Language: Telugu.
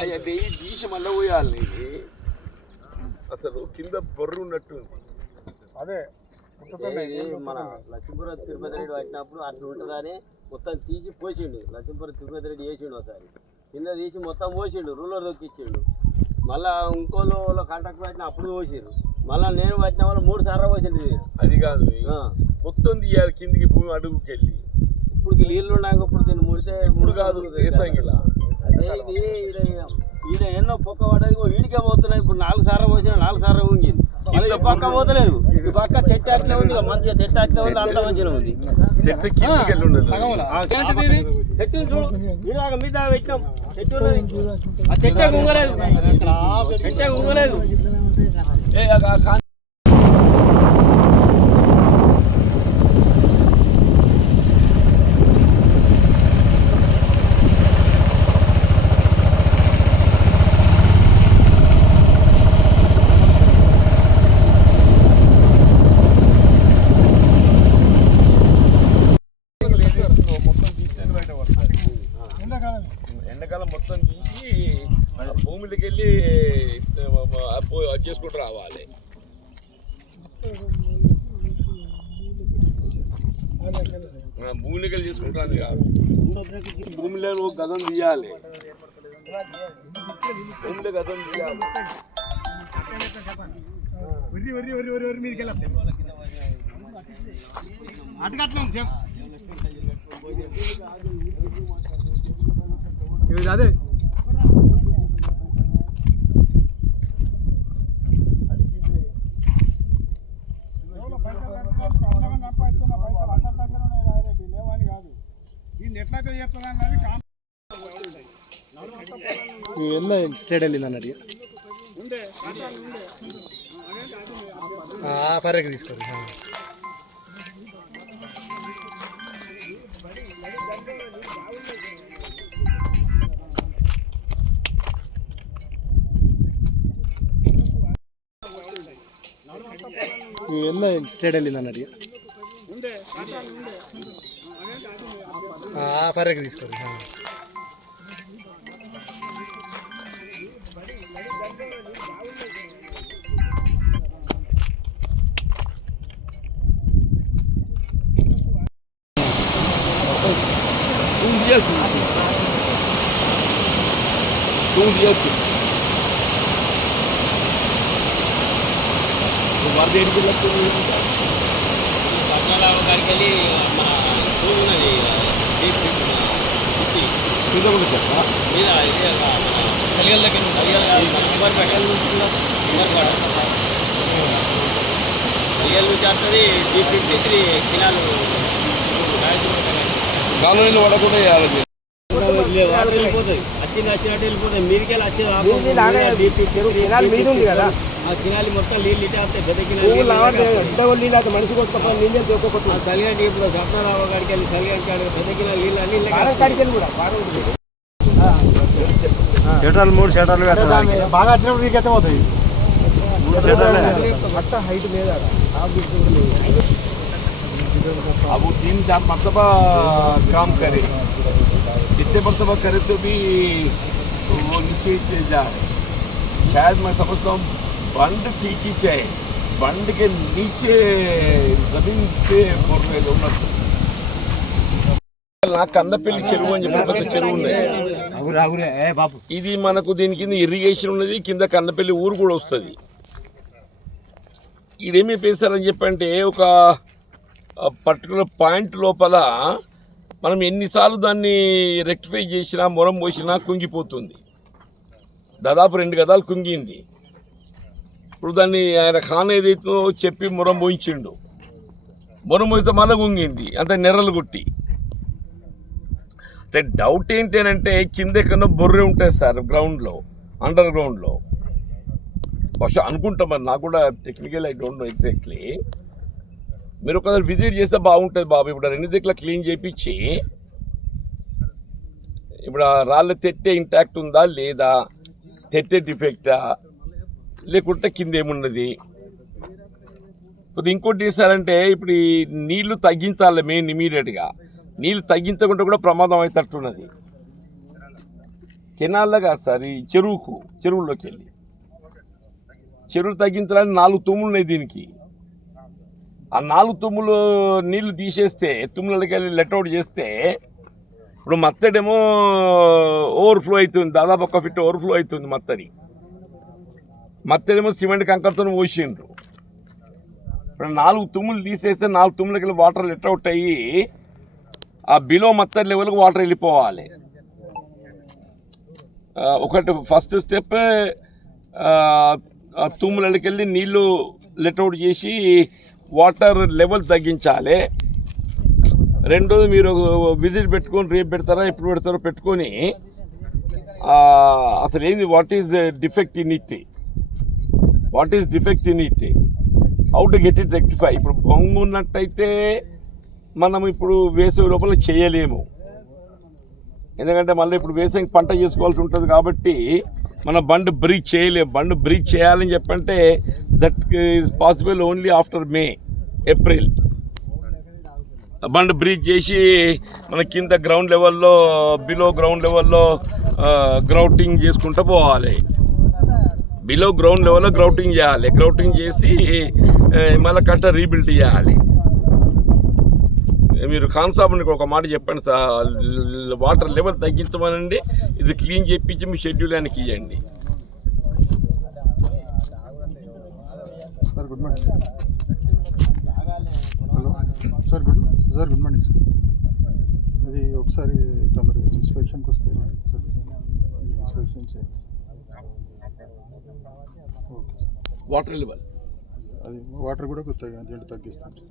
అయ్యా తీసి మళ్ళీ పోయాలి అసలు కింద బొర్రు ఉన్నట్టు అదే మన లక్ష్మీపురం తిరుపతి రెడ్డి వచ్చినప్పుడు అట్లా ఉంటుందని మొత్తం తీసి పోసిండు. లక్ష్మీపురం తిరుపతి రెడ్డి వేసిండు ఒకసారి. కింద తీసి మొత్తం పోసిండు రూలర్ దొక్కిచ్చిండు మళ్ళా ఇంకోళ్ళు వాళ్ళ కాంటాక్ట్ పెట్టిన అప్పుడు పోసిండు మళ్ళా నేను వచ్చిన వాళ్ళు మూడు సార్లు పోసిండు ఇది. అది కాదు ఆ. మొత్తం తీయాలి కిందికి భూమి అడుగుకెళ్ళి. ఇప్పుడు నీళ్ళు ఉన్నాక ఇప్పుడు దీన్ని ముడితే ఇప్పుడు కాదు ఇది ఈడ ఈడ ఎన్నో పొక్క పడ్డది ఇగో ఈడికే పోతున్నాయి ఇప్పుడు నాలుగు సార్లు పోసిన నాలుగు సార్లు ఊంగింది. ఈ పక్క పోతలేదు. ఈ పక్క తెట్టాట్లే ఉంది మంచిగా తెట్టాట్లే ఉంది అంత మంచిగా ఉంది. చెట్టు చూడు. ఈడాక మీద పెట్టినాం. చెట్టు ఉన్నది. ఆ చెట్టే గుంగలేదు. చెట్టే గుంగలేదు ఏ, ఆ- ఆ కా- మొత్తం తీస్తేనే బయట వస్తాయి. ఎండాకాలం మొత్తం తీసి ఆ భూమిలోకి వెళ్ళి ఆ, పో- అది చేసుకుంటూ రావాలి ఆ, భూమిలోకి వెళ్ళి చేసుకుంటాను కాదు భూమిలో నువ్వు గదం తీయాలి. భూమిలో గదం తీయాలి. అదే. ಇವೆಲ್ಲ ಸ್ಟೇಡಲ್ಲಿ ನಾನು ಅಡಿಗೆ ಪರವಾಗಿ ತೀಸ್ಕೊಂಡು ಹಾಂ ಇವೆಲ್ಲ ಸ್ಟೇಡಲ್ಲಿ ನಾನು ಅಡಿಗೆ ಪರವಾಗಿ ತೀಸ್ಕೊಂಡು ಹಾಂ 东迪亚酒店，东迪亚酒店。వరద ఎడికి పద్మనాభం గారికి వెళ్ళి మన చూడున్నది చూడకుండా చెప్పా. మీద కలిగల దగ్గర కలిగల నుంచి వస్తుంది డీప్ డీప్ తెచ్చి కిలాలు ఉంది కదా ఆ కినాలి మొత్తం నీళ్ళు నీళ్ళు మనిషి కొట్టుకోవాలి నీళ్ళు తోకపోతుంది కలిగండి ఇప్పుడు సప్నారావు గారికి వెళ్ళి పెద్ద కినాలి నీళ్ళు అన్ని కాడికి వెళ్ళి కూడా షటర్లు మూడు షటర్లు పెట్టాలి. బాగా వచ్చినప్పుడు నీకు ఎత్త పోతాయి అట్ట హైట్ మీద अब वो तीन चार मरतबा काम करे जितने मरतबा करे तो भी वो नीचे नीचे जा रहे शायद मैं समझता हूँ बंड ठीक ही चाहे बंड के नीचे जमीन पे बोल रहे लोग నా కన్నపల్లి చెరువు అని చెప్పి పెద్ద చెరువు ఉన్నాయి అవురు అవురే ఏ బాబు ఇది మనకు దీని కింద ఇరిగేషన్ ఉన్నది కింద కన్నపల్లి ఊరు కూడా వస్తుంది ఈడేమి పేశారని చెప్పంటే ఒక పర్టికులర్ పాయింట్ లోపల మనం ఎన్నిసార్లు దాన్ని రెక్టిఫై చేసినా మొరం పోసినా కుంగిపోతుంది. దాదాపు రెండు గదాలు కుంగింది. ఇప్పుడు దాన్ని ఆయన ఖాన్ ఏదైతే చెప్పి మొరం పోయించిండు మొరం పోయితే మళ్ళీ కుంగింది. అంత నెర్రలు కొట్టి. అంటే డౌట్ ఏంటంటే కింద ఎక్కడో బొర్రె ఉంటాయి సార్ గ్రౌండ్లో అండర్ గ్రౌండ్లో బహుశా అనుకుంటాం మరి నాకు కూడా technical I don't know exactly మీరు ఒకసారి విజిట్ చేస్తే బాగుంటుంది బాబు. ఇప్పుడు రెండు దిక్కుల క్లీన్ చేయించి ఇప్పుడు రాళ్ళ తెట్టే ఇంటాక్ట్ ఉందా లేదా? తెట్టే డిఫెక్టా లేకుంటే కింద ఏమున్నది కొద్దిగా ఇంకోటి చేశారంటే ఇప్పుడు ఈ నీళ్ళు తగ్గించాలి మెయిన్ ఇమీడియట్గా నీళ్ళు తగ్గించకుండా కూడా ప్రమాదం అవుతట్టున్నది కెనాల్లో కాదు సార్ ఈ చెరువుకు చెరువులోకి వెళ్ళి చెరువు తగ్గించాలని నాలుగు తుమ్ములు ఉన్నాయి దీనికి. ఆ నాలుగు తుమ్ములు నీళ్ళు తీసేస్తే తుమ్ములకి వెళ్ళి లెట్అవుట్ చేస్తే ఇప్పుడు మత్తడేమో ఓవర్ఫ్లో అవుతుంది దాదాపు ఒక ఫిట్ ఓవర్ఫ్లో అవుతుంది మత్తడి. మత్తడేమో సిమెంట్ కంకరతో పోసిండ్రు. ఇప్పుడు నాలుగు తుమ్ములు తీసేస్తే నాలుగు తుమ్ములకి వెళ్ళి వాటర్ లెట్అవుట్ అయ్యి ఆ బిలో మత్తడి లెవెల్కి వాటర్ వెళ్ళిపోవాలి. ఒకటి ఫస్ట్ స్టెప్ తుమ్ములకి వెళ్ళి నీళ్ళు లెట్అవుట్ చేసి వాటర్ లెవెల్ తగ్గించాలి. రెండోది మీరు విజిట్ పెట్టుకొని రేపు పెడతారా ఎప్పుడు పెడతారో పెట్టుకొని అసలు ఏంది what is defect in it? What is defect in it? How to get it rectify? ఇప్పుడు బొంగు ఉన్నట్టయితే మనం ఇప్పుడు వేసవి లోపల చేయలేము. ఎందుకంటే మళ్ళీ ఇప్పుడు వేసవి పంట చేసుకోవాల్సి ఉంటుంది కాబట్టి మన బండ్ బ్రీచ్ చేయలేము. బండ్ బ్రీచ్ చేయాలని చెప్పంటే that is possible only after May April bund breach చేసి మన కింద గ్రౌండ్ లెవెల్లో బిలో గ్రౌండ్ లెవెల్లో గ్రౌటింగ్ చేసుకుంటూ పోవాలి. బిలో గ్రౌండ్ లెవెల్లో గ్రౌటింగ్ చేయాలి. గ్రౌటింగ్ చేసి మళ్ళీ కట్ట రీబిల్డ్ చేయాలి. మీరు కాన్సాబ్ని ఒక మాట చెప్పండి సార్. Water level తగ్గించమనండి. ఇది క్లీన్ చేయించి మీ షెడ్యూల్ ఆయనకి ఇవ్వండి sir good morning hello. Sir good sir good morning sir. అది ఒకసారి తమరి ఇన్స్పెక్షన్కి వస్తే sir. Inspection okay sir. Water level. అది వాటర్ కూడా కొద్దిగా దీంట్లో తగ్గిస్తాం సార్